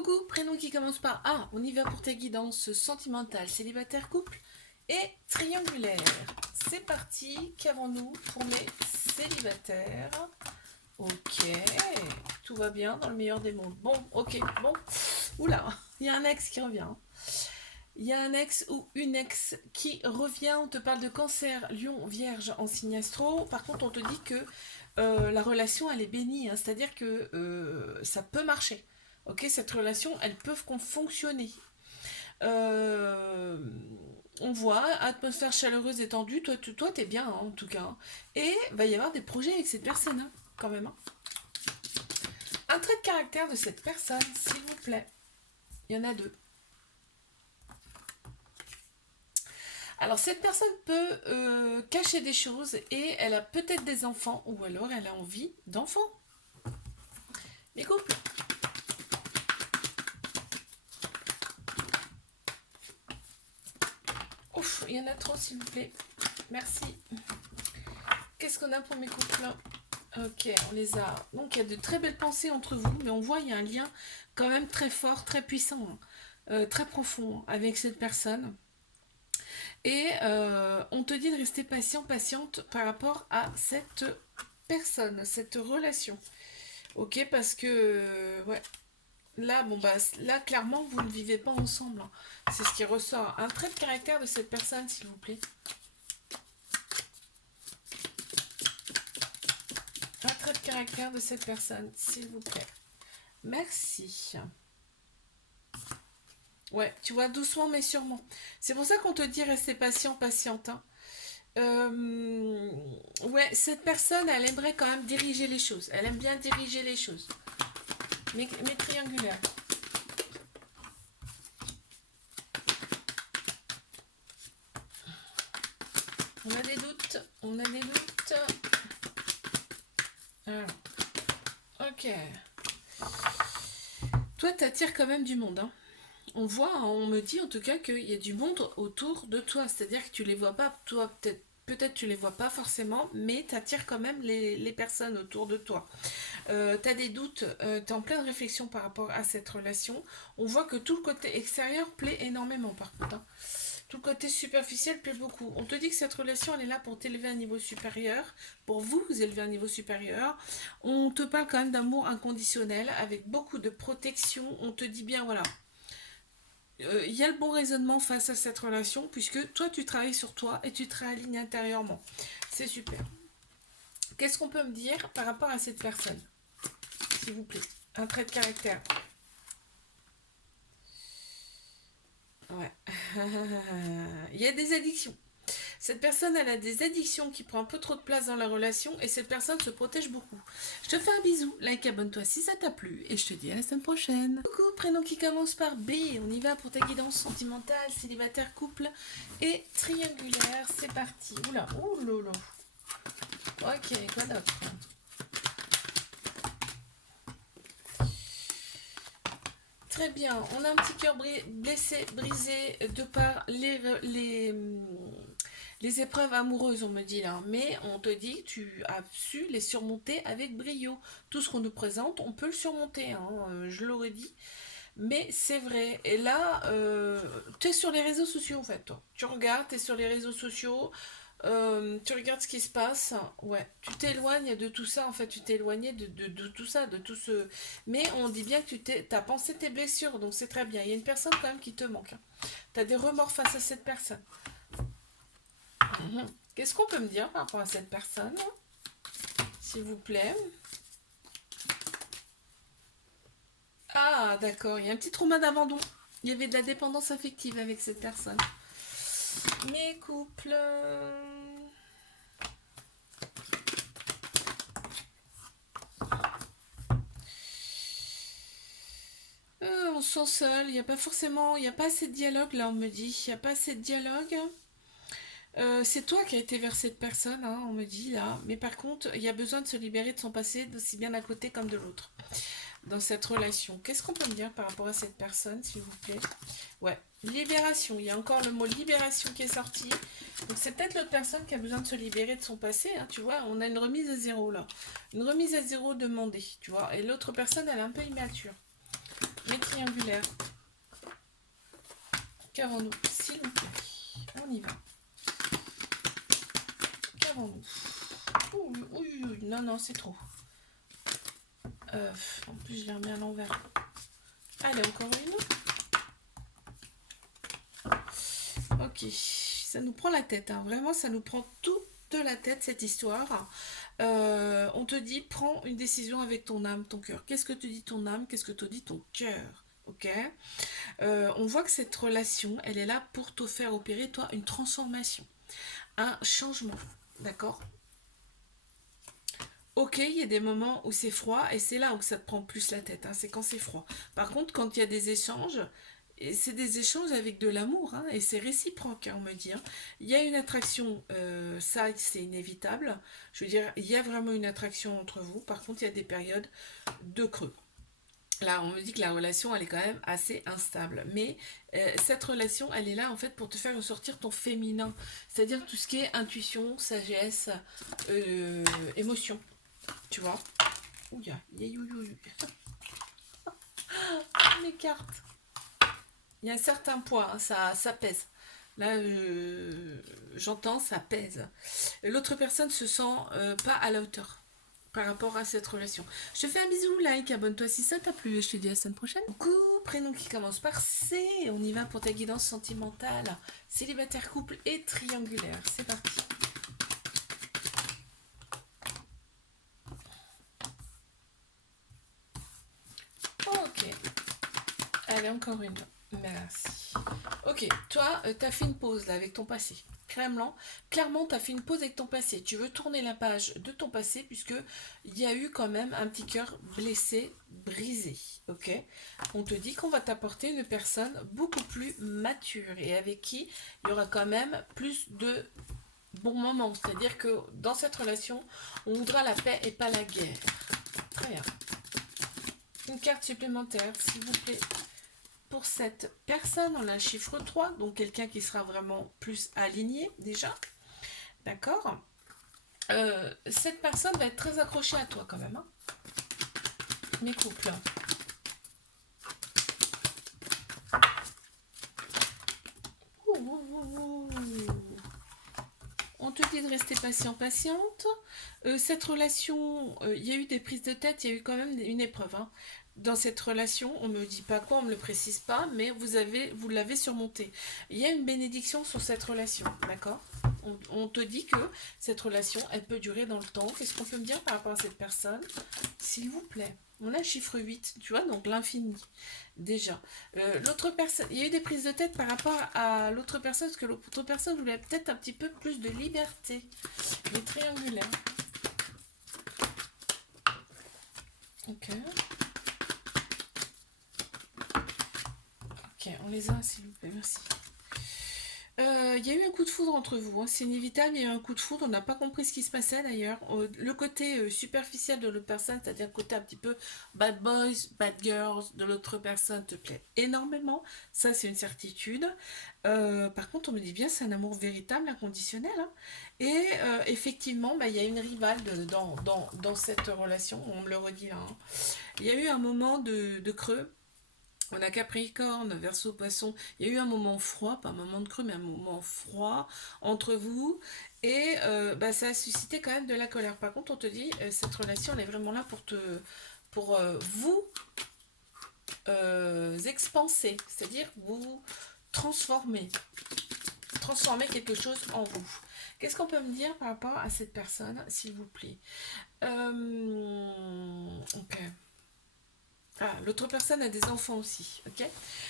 Coucou, prénom qui commence par A. On y va pour tes guidances sentimentales, célibataire, couple et triangulaire. C'est parti. Qu'avons-nous pour mes célibataires? Ok, tout va bien dans le meilleur des mondes. Bon, ok, bon. Oula, il y a un ex qui revient. Il y a un ex ou une ex qui revient. On te parle de cancer, lion, vierge en signe astro. Par contre, on te dit que la relation, elle est bénie. Hein, c'est-à-dire que ça peut marcher. Ok, cette relation, elles peuvent fonctionner. Euh, on voit, atmosphère chaleureuse et tendue. Toi, t'es bien, hein, en tout cas. Et va y avoir des projets avec cette personne, hein, quand même. Hein. Un trait de caractère de cette personne, s'il vous plaît. Il y en a deux. Alors cette personne peut cacher des choses et elle a peut-être des enfants ou alors elle a envie d'enfants. Les couples. Ouf, il y en a trop s'il vous plaît. Merci. Qu'est-ce qu'on a pour mes couples? Ok, on les a. Donc il y a de très belles pensées entre vous, mais on voit il y a un lien quand même très fort, très puissant, très profond avec cette personne. Et on te dit de rester patient, patiente par rapport à cette personne, cette relation. Ok, parce que ouais, là, bon bah là clairement vous ne vivez pas ensemble. Hein. C'est ce qui ressort. Un trait de caractère de cette personne, s'il vous plaît. Un trait de caractère de cette personne, s'il vous plaît. Merci. Ouais, tu vois, doucement mais sûrement. C'est pour ça qu'on te dit rester patient, patiente. Hein. Ouais, cette personne, elle aimerait quand même diriger les choses. Elle aime bien diriger les choses. Mais triangulaire. On a des doutes. On a des doutes. Alors, ok. Toi, t'attires quand même du monde. Hein. On voit, hein, on me dit en tout cas qu'il y a du monde autour de toi. C'est-à-dire que tu les vois pas, toi, peut-être tu les vois pas forcément, mais tu attires quand même les personnes autour de toi. Tu as des doutes, tu es en pleine réflexion par rapport à cette relation. On voit que tout le côté extérieur plaît énormément par contre. Hein. Tout le côté superficiel plaît beaucoup. On te dit que cette relation, elle est là pour t'élever à un niveau supérieur, pour vous élever à un niveau supérieur. On te parle quand même d'amour inconditionnel, avec beaucoup de protection. On te dit bien, voilà, il y a le bon raisonnement face à cette relation, puisque toi, tu travailles sur toi et tu te réalignes intérieurement. C'est super. Qu'est-ce qu'on peut me dire par rapport à cette personne, s'il vous plaît? Un trait de caractère. Ouais. Il y a des addictions. Cette personne, elle a des addictions qui prennent un peu trop de place dans la relation et cette personne se protège beaucoup. Je te fais un bisou, like, abonne-toi si ça t'a plu et je te dis à la semaine prochaine. Coucou, prénom qui commence par B, on y va pour ta guidance sentimentale, célibataire, couple et triangulaire. C'est parti. Oula, oulolo. Ok, quoi d'autre? Très bien, on a un petit cœur blessé, brisé de par les épreuves amoureuses, on me dit là. Mais on te dit que tu as su les surmonter avec brio. Tout ce qu'on nous présente, on peut le surmonter, hein, je l'aurais dit. Mais c'est vrai. Et là, tu es sur les réseaux sociaux en fait. Toi. Tu regardes, tu es sur les réseaux sociaux. Tu regardes ce qui se passe, ouais, tu t'éloignes de tout ça, en fait, tu t'es éloigné de tout ça, de tout ce... Mais on dit bien que t'as pensé tes blessures, donc c'est très bien. Il y a une personne quand même qui te manque. Hein. Tu as des remords face à cette personne. Qu'est-ce qu'on peut me dire par rapport à cette personne, s'il vous plaît? Ah, d'accord, il y a un petit trauma d'abandon. Il y avait de la dépendance affective avec cette personne. Mes couples... on se sent seul, il n'y a pas forcément, il n'y a pas assez de dialogue là, on me dit, il n'y a pas assez de dialogue. C'est toi qui as été vers cette personne, hein, on me dit là, mais par contre, il y a besoin de se libérer de son passé, d'aussi bien d'un côté comme de l'autre, dans cette relation. Qu'est-ce qu'on peut me dire par rapport à cette personne, s'il vous plaît? Ouais, libération, il y a encore le mot libération qui est sorti. Donc c'est peut-être l'autre personne qui a besoin de se libérer de son passé, hein, tu vois, on a une remise à zéro là. Une remise à zéro demandée, tu vois, et l'autre personne, elle est un peu immature. les triangulaires. Qu'avons-nous, s'il vous plaît? On y va. Qu'avons-nous? Non, non, c'est trop. En plus, je l'ai remis à l'envers. Allez, encore une. Ok, ça nous prend la tête, hein. Vraiment, ça nous prend tout de la tête, cette histoire. On te dit, prends une décision avec ton âme, ton cœur. Qu'est-ce que te dit ton âme? Qu'est-ce que te dit ton cœur? Ok. On voit que cette relation, elle est là pour te faire opérer, toi, une transformation, un changement. D'accord? Ok, il y a des moments où c'est froid et c'est là où ça te prend plus la tête, hein, c'est quand c'est froid. Par contre, quand il y a des échanges, et c'est des échanges avec de l'amour, hein, et c'est réciproque, hein, on me dit, hein. Il y a une attraction, ça c'est inévitable. Je veux dire, il y a vraiment une attraction entre vous. Par contre, il y a des périodes de creux. Là, on me dit que la relation, elle est quand même assez instable. Mais cette relation, elle est là en fait pour te faire ressortir ton féminin. C'est-à-dire tout ce qui est intuition, sagesse, émotion. Tu vois? Ouya, mes cartes. Il y a un certain poids, hein, ça pèse. Là, j'entends, ça pèse. L'autre personne se sent pas à la hauteur par rapport à cette relation. Je te fais un bisou, like, abonne-toi si ça t'a plu et je te dis à la semaine prochaine. Coucou, prénom qui commence par C. On y va pour ta guidance sentimentale. Célibataire, couple et triangulaire. C'est parti. Ok. Allez, encore une. Merci. Ok, toi, t'as fait une pause là avec ton passé. Clairement, t'as fait une pause avec ton passé. Tu veux tourner la page de ton passé puisque il y a eu quand même un petit cœur blessé, brisé. Ok, on te dit qu'on va t'apporter une personne beaucoup plus mature et avec qui il y aura quand même plus de bons moments. C'est-à-dire que dans cette relation, on voudra la paix et pas la guerre. Très bien. Une carte supplémentaire, s'il vous plaît. Pour cette personne, on a le chiffre 3, donc quelqu'un qui sera vraiment plus aligné déjà. D'accord. Cette personne va être très accrochée à toi quand même. Hein. Mes couples. On te dit de rester patient, patiente. Cette relation, il y a eu des prises de tête, il y a eu quand même une épreuve. Hein. Dans cette relation, on ne me dit pas quoi, on ne me le précise pas, mais vous l'avez surmonté. Il y a une bénédiction sur cette relation, d'accord? On te dit que cette relation, elle peut durer dans le temps. Qu'est-ce qu'on peut me dire par rapport à cette personne? S'il vous plaît. On a le chiffre 8, tu vois, donc l'infini, déjà. L'autre personne, il y a eu des prises de tête par rapport à l'autre personne, parce que l'autre personne voulait peut-être un petit peu plus de liberté. Les triangulaires. Ok. Ok, on les a, s'il vous plaît, merci. Il y a eu un coup de foudre entre vous, hein. C'est inévitable, il y a eu un coup de foudre, on n'a pas compris ce qui se passait d'ailleurs. Le côté superficiel de l'autre personne, c'est-à-dire le côté un petit peu bad boys, bad girls de l'autre personne te plaît énormément, ça c'est une certitude. Par contre, on me dit bien, c'est un amour véritable, inconditionnel. Hein. Et effectivement, bah, il y a une rivale dans cette relation, on me le redit là. Hein. Il y a eu un moment de creux. On a Capricorne, Verseau, Poisson. Il y a eu un moment froid, pas un moment de creux, mais un moment froid entre vous. Et bah, ça a suscité quand même de la colère. Par contre, on te dit, cette relation, elle est vraiment là pour vous expanser. C'est-à-dire vous transformer. Transformer quelque chose en vous. Qu'est-ce qu'on peut me dire par rapport à cette personne, s'il vous plaît? Ok. Ah, l'autre personne a des enfants aussi, ok?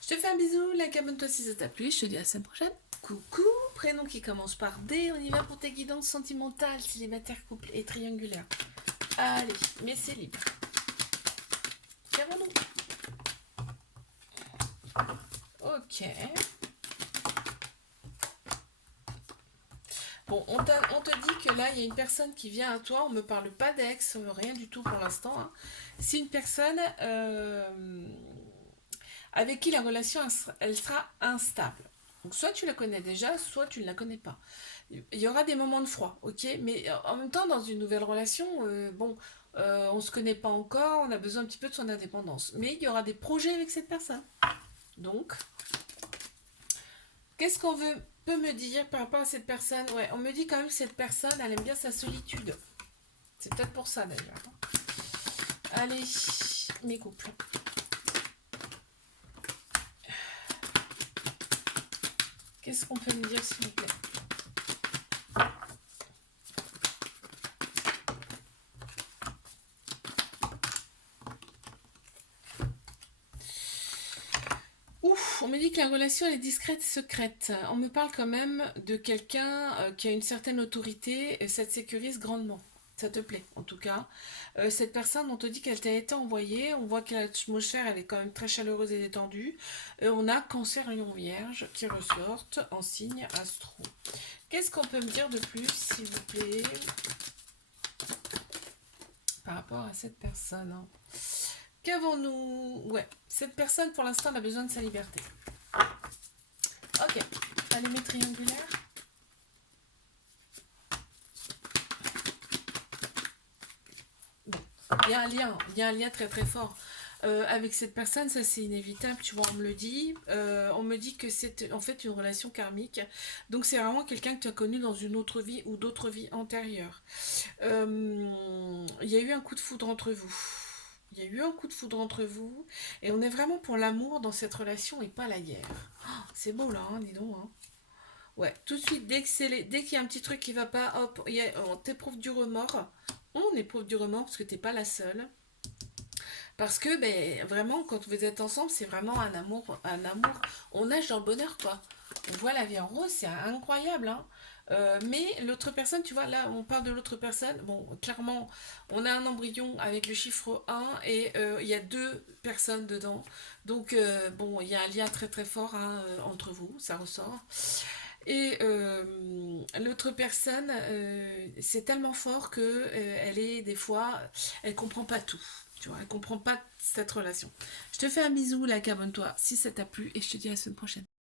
Je te fais un bisou, like, abonne-toi si ça t'a plu, je te dis à la semaine prochaine. Coucou, prénom qui commence par D, on y va pour tes guidances sentimentales, célibataire, couple et triangulaire. Allez, mais c'est libre. Qu'avons-nous? Ok. Bon, on te dit que là, il y a une personne qui vient à toi, on ne me parle pas d'ex, rien du tout pour l'instant. Hein. C'est une personne avec qui la relation, elle sera instable. Donc soit tu la connais déjà, soit tu ne la connais pas. Il y aura des moments de froid, ok? Mais en même temps, dans une nouvelle relation, bon, on ne se connaît pas encore, on a besoin un petit peu de son indépendance. Mais il y aura des projets avec cette personne. Donc, qu'est-ce qu'on peut me dire par rapport à cette personne? Ouais, on me dit quand même que cette personne, elle aime bien sa solitude. C'est peut-être pour ça d'ailleurs. Allez, mes couples. Qu'est-ce qu'on peut me dire s'il vous plaît? Ouf, on me dit que la relation elle est discrète et secrète. On me parle quand même de quelqu'un qui a une certaine autorité et ça te sécurise grandement. Ça te plaît, en tout cas. Cette personne, on te dit qu'elle t'a été envoyée. On voit que l'atmosphère, elle est quand même très chaleureuse et détendue. On a Cancer, Lion, Vierge qui ressortent en signe astro. Qu'est-ce qu'on peut me dire de plus, s'il vous plaît, par rapport à cette personne? Qu'avons-nous? Ouais, cette personne, pour l'instant, elle a besoin de sa liberté. Ok, allez, mes triangulaires. Bon, il y a un lien très très fort avec cette personne, ça c'est inévitable, tu vois, on me le dit. On me dit que c'est en fait une relation karmique. Donc c'est vraiment quelqu'un que tu as connu dans une autre vie ou d'autres vies antérieures. Il y a eu un coup de foudre entre vous. Il y a eu un coup de foudre entre vous. Et on est vraiment pour l'amour dans cette relation et pas la guerre. Oh, c'est beau là, hein, dis donc. Hein. Ouais, tout de suite, dès qu'il y a un petit truc qui va pas, hop, on t'éprouve du remords. On éprouve du remords parce que t'es pas la seule. Parce que ben, vraiment, quand vous êtes ensemble, c'est vraiment un amour, un amour. On nage dans le bonheur, quoi. On voit la vie en rose, c'est incroyable, hein. Mais l'autre personne, tu vois, là, on parle de l'autre personne. Bon, clairement, on a un embryon avec le chiffre 1 et il y a deux personnes dedans. Donc, bon, il y a un lien très très fort hein, entre vous, ça ressort. Et l'autre personne, c'est tellement fort que elle est des fois, elle comprend pas tout. Tu vois, elle comprend pas cette relation. Je te fais un bisou, like, abonne-toi si ça t'a plu et je te dis à la semaine prochaine.